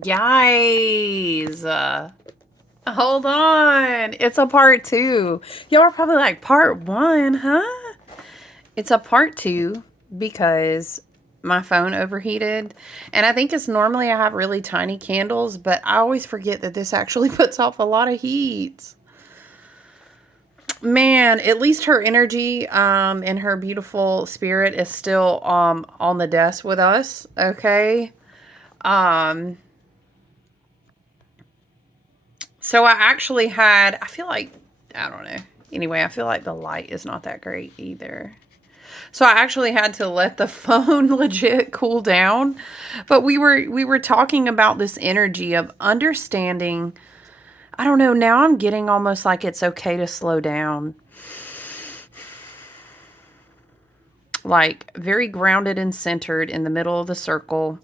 Guys, hold on. It's a part two. Y'all are probably like, part one, huh? It's a part two because my phone overheated. And I think it's normally I have really tiny candles, but I always forget that this actually puts off a lot of heat. Man, at least her energy and her beautiful spirit is still on the desk with us, okay? Um So I actually had, I feel like, I don't know. Anyway, I feel like the light is not that great either. So I actually had to let the phone legit cool down. But we were talking about this energy of understanding. I don't know, now I'm getting almost like it's okay to slow down. Like very grounded and centered in the middle of the circle.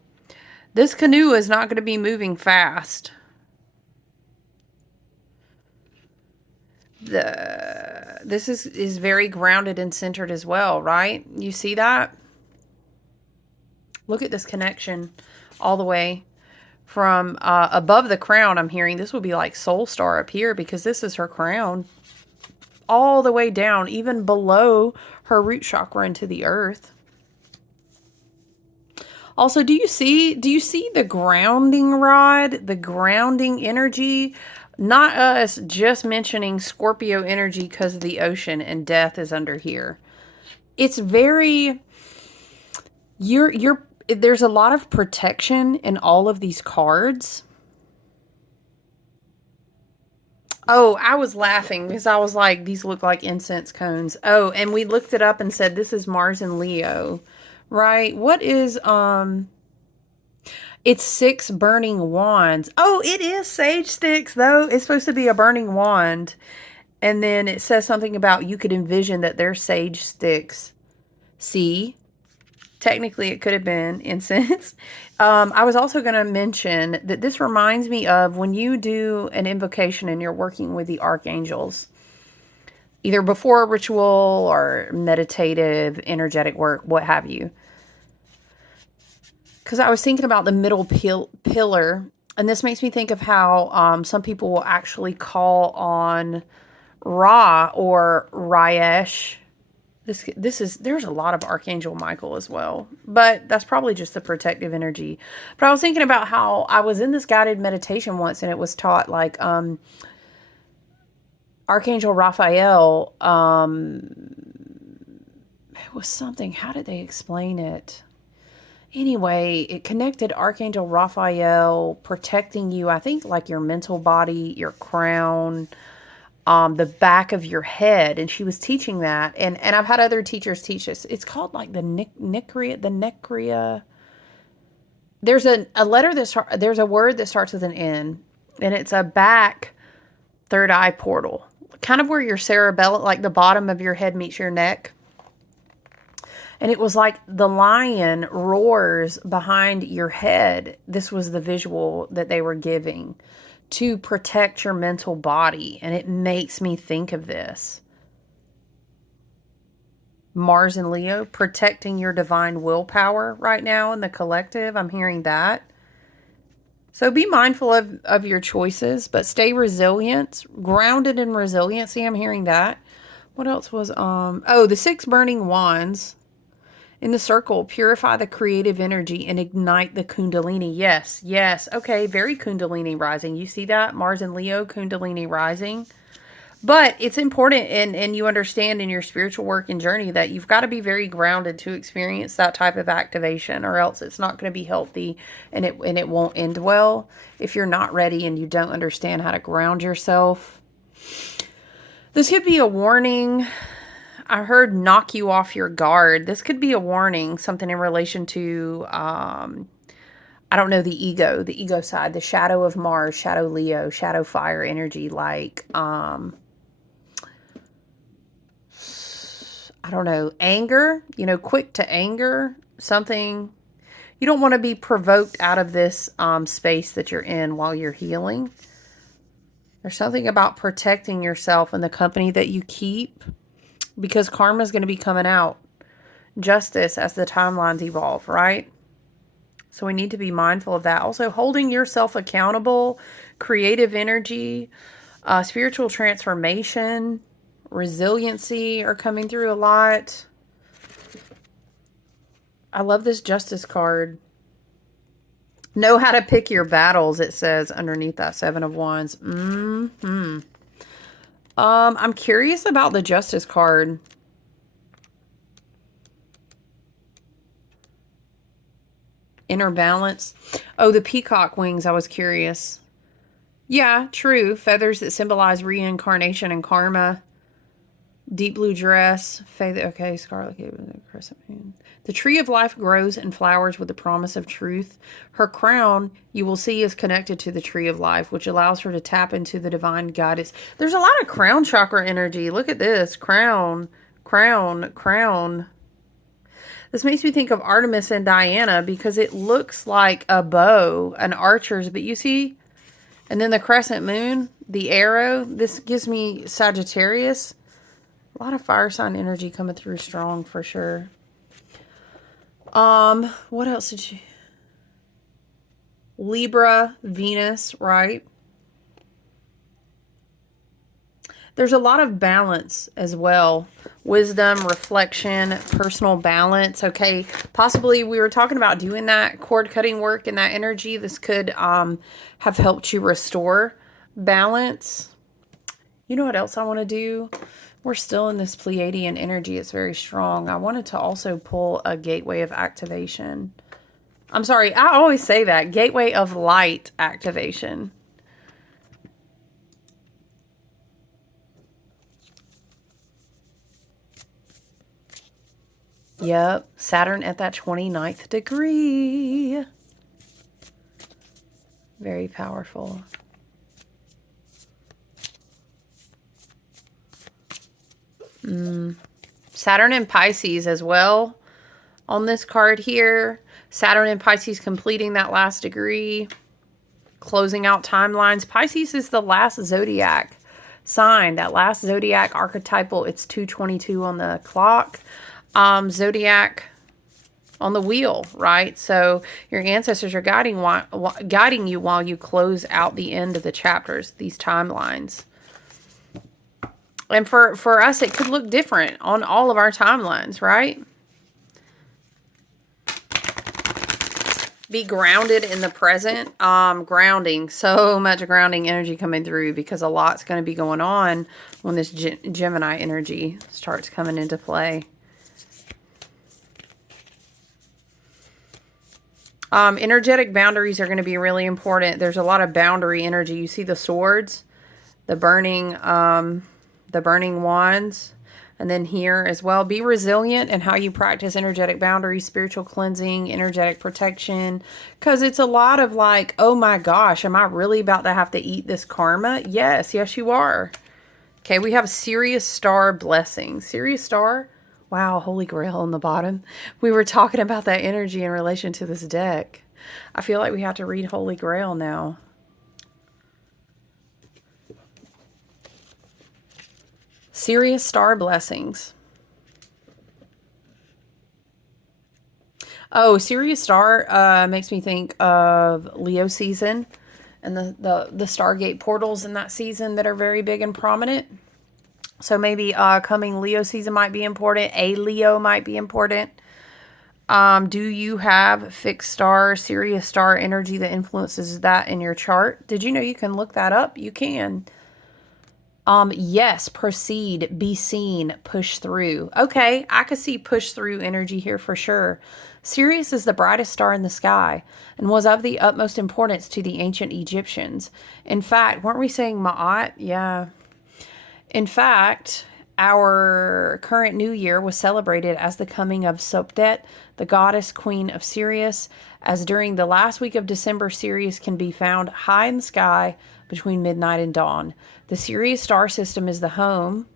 This canoe is not going to be moving fast. This is very grounded and centered as well, right? You see that? Look at this connection all the way from above the crown. I'm hearing this will be like Soul Star up here because this is her crown, all the way down, even below her root chakra into the earth. Also, do you see the grounding rod, the grounding energy? Not us just mentioning Scorpio energy because of the ocean and death is under here. It's very you're there's a lot of protection in all of these cards. Oh, I was laughing because I was like, these look like incense cones. Oh, and we looked it up and said this is Mars and Leo, right? What is it's 6 burning wands. Oh, it is sage sticks though. It's supposed to be a burning wand. And then it says something about you could envision that they're sage sticks. See? Technically, it could have been incense. I was also going to mention that this reminds me of when you do an invocation and you're working with the archangels, either before a ritual or meditative, energetic work, what have you. Because I was thinking about the middle pillar, and this makes me think of how some people will actually call on Ra or Raesh. This is there's a lot of Archangel Michael as well, but that's probably just the protective energy. But I was thinking about how I was in this guided meditation once, and it was taught like Archangel Raphael. It was something. How did they explain it? Anyway, it connected Archangel Raphael protecting you. I think like your mental body, your crown, the back of your head, and she was teaching that, and I've had other teachers teach this. It's called like the necria. There's a letter there's a word that starts with an N, and it's a back third eye portal, kind of where your cerebellum, like the bottom of your head meets your neck. And it was like the lion roars behind your head. This was the visual that they were giving to protect your mental body. And it makes me think of this. Mars and Leo, protecting your divine willpower right now in the collective. I'm hearing that. So be mindful of your choices, but stay resilient, grounded in resiliency. I'm hearing that. What else was, the 6 burning wands in the circle, purify the creative energy and ignite the Kundalini. Yes, yes. Okay, very Kundalini rising. You see that? Mars and Leo, Kundalini rising. But it's important, and you understand in your spiritual work and journey that you've got to be very grounded to experience that type of activation, or else it's not going to be healthy, and it won't end well if you're not ready and you don't understand how to ground yourself. This could be a warning. I heard knock you off your guard. This could be a warning, something in relation to, I don't know, the ego side, the shadow of Mars, shadow Leo, shadow fire energy, like, I don't know, anger, quick to anger, something. You don't want to be provoked out of this space that you're in while you're healing. There's something about protecting yourself and the company that you keep, because karma is going to be coming out. Justice as the timelines evolve, right? So we need to be mindful of that. Also, holding yourself accountable, creative energy, spiritual transformation, resiliency are coming through a lot. I love this Justice card. Know how to pick your battles, it says underneath that Seven of Wands. I'm curious about the Justice card. Inner balance. Oh, the peacock wings. I was curious. Yeah, true. Feathers that symbolize reincarnation and karma. Deep blue dress. Faith. Okay, scarlet crescent moon. The tree of life grows and flowers with the promise of truth. Her crown, you will see, is connected to the tree of life, which allows her to tap into the divine guidance. There's a lot of crown chakra energy. Look at this. Crown, crown, crown. This makes me think of Artemis and Diana because it looks like a bow, an archer's, but you see, and then the crescent moon, the arrow. This gives me Sagittarius. A lot of fire sign energy coming through strong for sure. What else did you? Libra, Venus, right? There's a lot of balance as well. Wisdom, reflection, personal balance. Okay, possibly we were talking about doing that cord cutting work and that energy. This could have helped you restore balance. You know what else I want to do? We're still in this Pleiadian energy. It's very strong. I wanted to also pull a gateway of activation. I'm sorry, I always say that. Gateway of light activation. Yep, Saturn at that 29th degree. Very powerful. Saturn and Pisces as well on this card here. Saturn and Pisces completing that last degree. Closing out timelines. Pisces is the last zodiac sign. That last zodiac archetypal. It's 2:22 on the clock. Zodiac on the wheel, right? So your ancestors are guiding you while you close out the end of the chapters, these timelines. And for us, it could look different on all of our timelines, right? Be grounded in the present. Grounding. So much grounding energy coming through because a lot's going to be going on when this Gemini energy starts coming into play. Energetic boundaries are going to be really important. There's a lot of boundary energy. You see the swords, the burning wands, and then here as well. Be resilient in how you practice energetic boundaries, spiritual cleansing, energetic protection, because it's a lot of like, oh my gosh, am I really about to have to eat this karma? Yes, yes you are. Okay, we have Sirius Star blessings. Sirius Star. Wow, Holy Grail on the bottom. We were talking about that energy in relation to this deck. I feel like we have to read Holy Grail now. Sirius Star blessings. Oh, Sirius Star makes me think of Leo season and the Stargate portals in that season that are very big and prominent. So maybe coming Leo season might be important. A Leo might be important. Do you have fixed star, Sirius Star energy that influences that in your chart? Did you know you can look that up? You can. Yes, proceed, be seen, push through. Okay, I could see push through energy here for sure. Sirius is the brightest star in the sky and was of the utmost importance to the ancient Egyptians. In fact, weren't we saying Ma'at? Yeah. In fact, our current new year was celebrated as the coming of Sopdet, the goddess queen of Sirius, as during the last week of December, Sirius can be found high in the sky between midnight and dawn. The Sirius star system is the home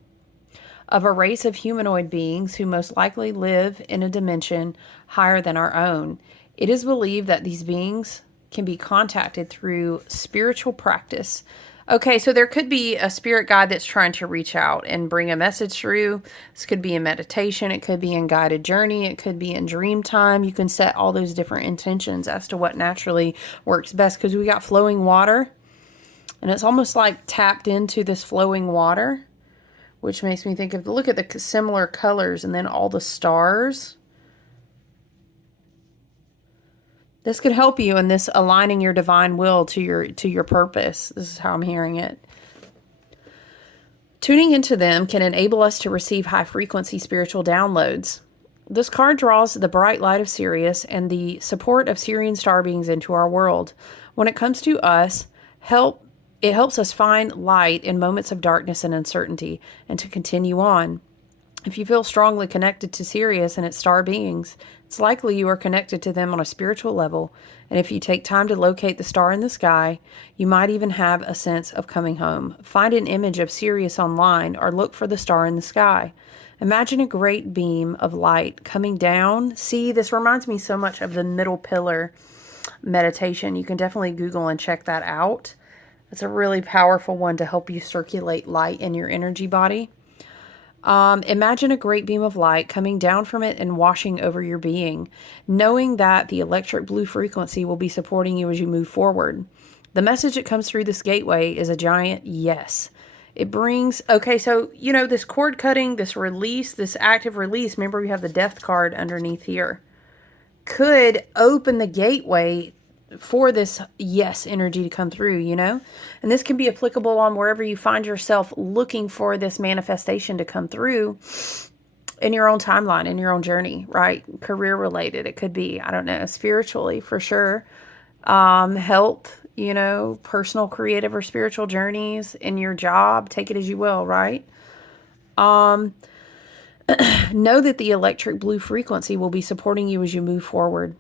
of a race of humanoid beings who most likely live in a dimension higher than our own. It is believed that these beings can be contacted through spiritual practice Okay, so there could be a spirit guide that's trying to reach out and bring a message through. This could be in meditation. It could be in guided journey. It could be in dream time. You can set all those different intentions as to what naturally works best, because we got flowing water, and it's almost like tapped into this flowing water, which makes me think of, look at the similar colors and then all the stars. This could help you in this aligning your divine will to your purpose. This is how I'm hearing it. Tuning into them can enable us to receive high frequency spiritual downloads. This card draws the bright light of Sirius and the support of Sirian star beings into our world. When it comes to us, it helps us find light in moments of darkness and uncertainty, and to continue on. If you feel strongly connected to Sirius and its star beings, it's likely you are connected to them on a spiritual level, and if you take time to locate the star in the sky, you might even have a sense of coming home. Find an image of Sirius online or look for the star in the sky. Imagine a great beam of light coming down. See, this reminds me so much of the middle pillar meditation. You can definitely Google and check that out. It's a really powerful one to help you circulate light in your energy body. Imagine a great beam of light coming down from it and washing over your being, knowing that the electric blue frequency will be supporting you as you move forward. The message that comes through this gateway is a giant yes. It brings, okay, so, this cord cutting, this release, this active release, remember we have the death card underneath here, could open the gateway for this yes energy to come through, and this can be applicable on wherever you find yourself looking for this manifestation to come through in your own timeline, in your own journey, right? Career related, it could be, I don't know, spiritually for sure, health, personal, creative, or spiritual journeys in your job. Take it as you will, right? Know that the electric blue frequency will be supporting you as you move forward.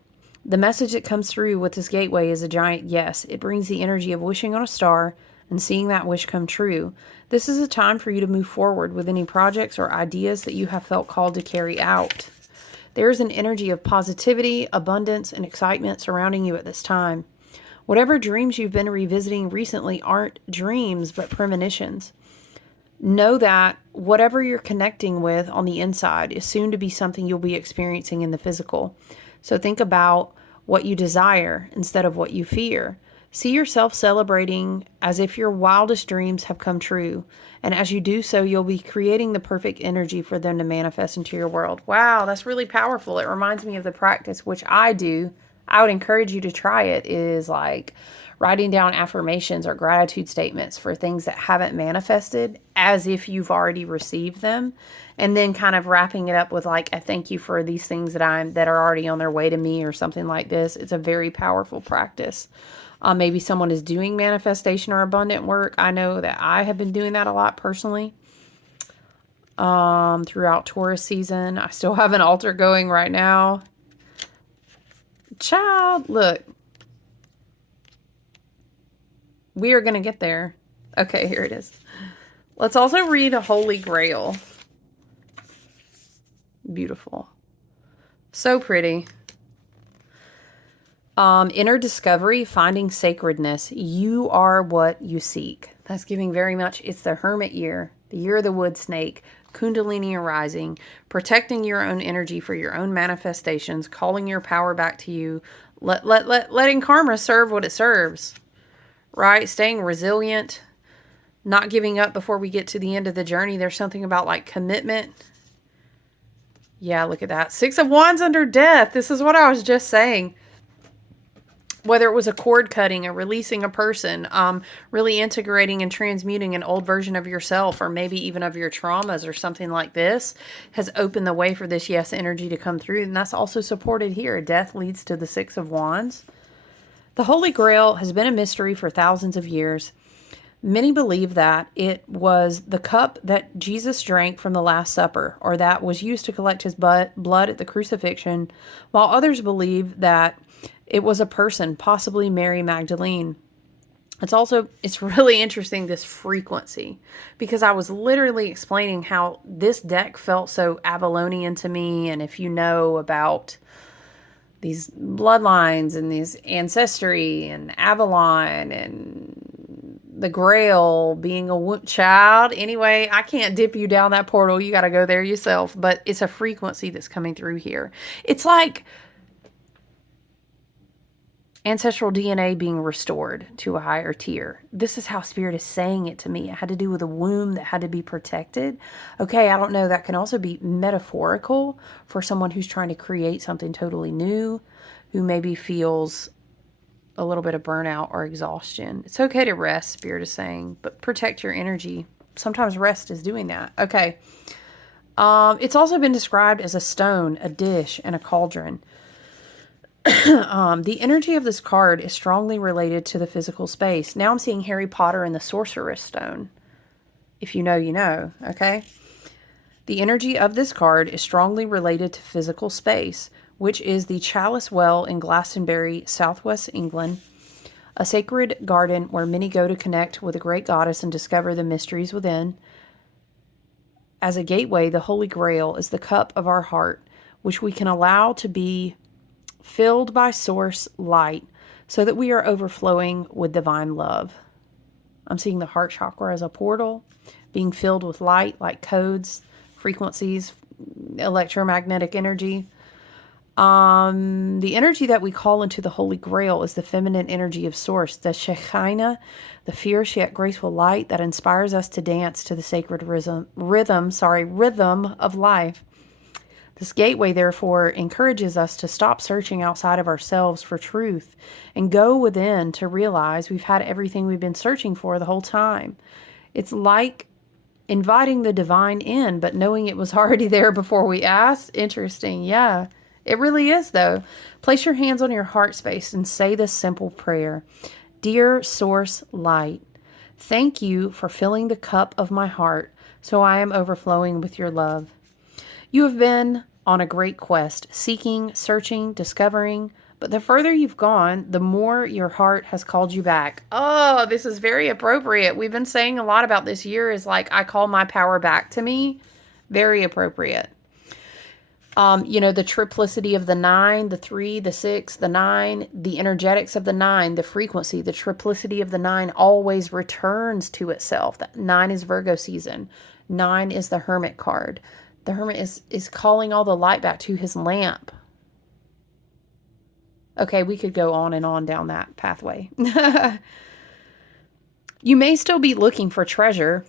The message that comes through with this gateway is a giant yes. It brings the energy of wishing on a star and seeing that wish come true. This is a time for you to move forward with any projects or ideas that you have felt called to carry out. There is an energy of positivity, abundance, and excitement surrounding you at this time. Whatever dreams you've been revisiting recently aren't dreams, but premonitions. Know that whatever you're connecting with on the inside is soon to be something you'll be experiencing in the physical. So think about what you desire instead of what you fear. See yourself celebrating as if your wildest dreams have come true. And as you do so, you'll be creating the perfect energy for them to manifest into your world. Wow, that's really powerful. It reminds me of the practice, which I do. I would encourage you to try it, is like writing down affirmations or gratitude statements for things that haven't manifested as if you've already received them. And then kind of wrapping it up with like, I thank you for these things that are already on their way to me, or something like this. It's a very powerful practice. Maybe someone is doing manifestation or abundant work. I know that I have been doing that a lot personally throughout Taurus season. I still have an altar going right now. Child, look. We are going to get there. Okay, here it is. Let's also read a Holy Grail. Beautiful. So pretty. Inner discovery, finding sacredness. You are what you seek. That's giving very much. It's the Hermit year, the year of the wood snake, Kundalini arising, protecting your own energy for your own manifestations, calling your power back to you, letting karma serve what it serves, right? Staying resilient, not giving up before we get to the end of the journey. There's something about like commitment. Yeah, look at that. 6 of Wands under death. This is what I was just saying. Whether it was a cord cutting, or releasing a person, really integrating and transmuting an old version of yourself, or maybe even of your traumas or something like this, has opened the way for this yes energy to come through. And that's also supported here. Death leads to the 6 of Wands. The Holy Grail has been a mystery for thousands of years. Many believe that it was the cup that Jesus drank from the Last Supper, or that was used to collect his blood at the crucifixion, while others believe that it was a person, possibly Mary Magdalene. It's really interesting, this frequency, because I was literally explaining how this deck felt so Avalonian to me. And if you know about these bloodlines and these ancestry and Avalon and the Grail being a child. Anyway, I can't dip you down that portal. You got to go there yourself. But it's a frequency that's coming through here. It's like ancestral DNA being restored to a higher tier. This is how Spirit is saying it to me. It had to do with a womb that had to be protected. Okay, I don't know. That can also be metaphorical for someone who's trying to create something totally new, who maybe feels a little bit of burnout or exhaustion. It's okay to rest, Spirit is saying, but protect your energy. Sometimes rest is doing that. Okay. It's also been described as a stone, a dish, and a cauldron. The energy of this card is strongly related to the physical space. Now I'm seeing Harry Potter and the Sorcerer's Stone. If you know, you know. Okay. The energy of this card is strongly related to physical space, which is the Chalice Well in Glastonbury, southwest England, a sacred garden where many go to connect with the great goddess and discover the mysteries within. As a gateway, the Holy Grail is the cup of our heart, which we can allow to be filled by source light so that we are overflowing with divine love. I'm seeing the heart chakra as a portal, being filled with light like codes, frequencies, electromagnetic energy. The energy that we call into the Holy Grail is the feminine energy of Source, the Shekinah, the fierce yet graceful light that inspires us to dance to the sacred rhythm of life. This gateway, therefore, encourages us to stop searching outside of ourselves for truth and go within to realize we've had everything we've been searching for the whole time. It's like inviting the divine in, but knowing it was already there before we asked. Interesting. Yeah, it really is, though. Place your hands on your heart space and say this simple prayer. Dear Source Light, thank you for filling the cup of my heart so I am overflowing with your love. You have been on a great quest, seeking, searching, discovering, but the further you've gone, the more your heart has called you back. Oh, this is very appropriate. We've been saying a lot about this year is like, I call my power back to me. Very appropriate. The triplicity of the 9, the 3, the 6, the 9, the energetics of the 9, the frequency, the triplicity of the 9 always returns to itself. That 9 is Virgo season. 9 is the Hermit card. The Hermit is calling all the light back to his lamp. Okay, we could go on and on down that pathway. You may still be looking for treasure,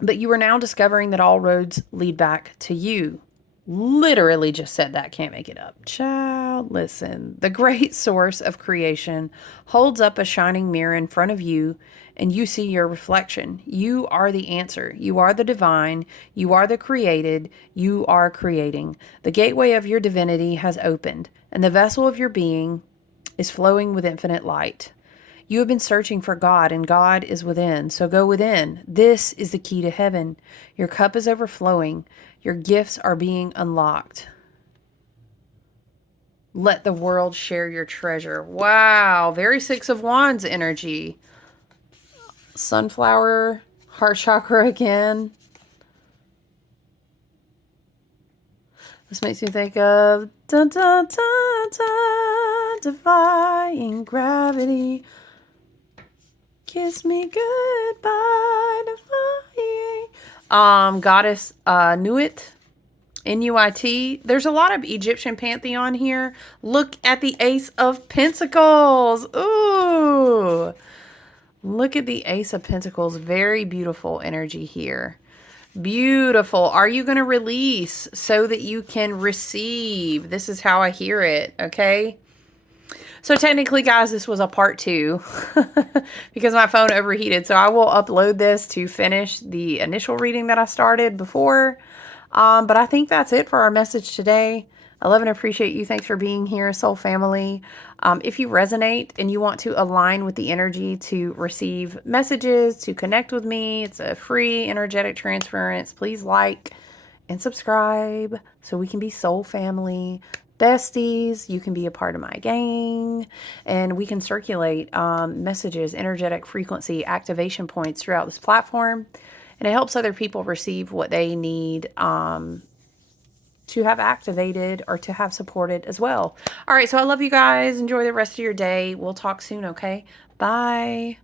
but you are now discovering that all roads lead back to you. Literally just said that. Can't make it up. Child, listen. The great source of creation holds up a shining mirror in front of you, and you see your reflection. You are the answer. You are the divine. You are the created. You are creating. The gateway of your divinity has opened, and the vessel of your being is flowing with infinite light. You have been searching for God, and God is within. So go within. This is the key to heaven. Your cup is overflowing. Your gifts are being unlocked. Let the world share your treasure. Wow. Very 6 of Wands energy. Sunflower, heart chakra again. This makes me think of dun, dun, dun, dun, defying gravity. Kiss me goodbye, defying. Goddess Nuit, N-U-I-T. There's a lot of Egyptian pantheon here. Look at the Ace of Pentacles. Ooh. Look at the Ace of Pentacles. Very beautiful energy here. Beautiful. Are you going to release so that you can receive? This is how I hear it, okay? So technically, guys, this was a part 2 because my phone overheated. So I will upload this to finish the initial reading that I started before. But I think that's it for our message today. I love and appreciate you. Thanks for being here, soul family. If you resonate and you want to align with the energy to receive messages, to connect with me, it's a free energetic transference. Please like and subscribe so we can be soul family besties. You can be a part of my gang, and we can circulate messages, energetic frequency activation points throughout this platform. And it helps other people receive what they need to have activated or to have supported as well. All right, so I love you guys. Enjoy the rest of your day. We'll talk soon, okay? Bye.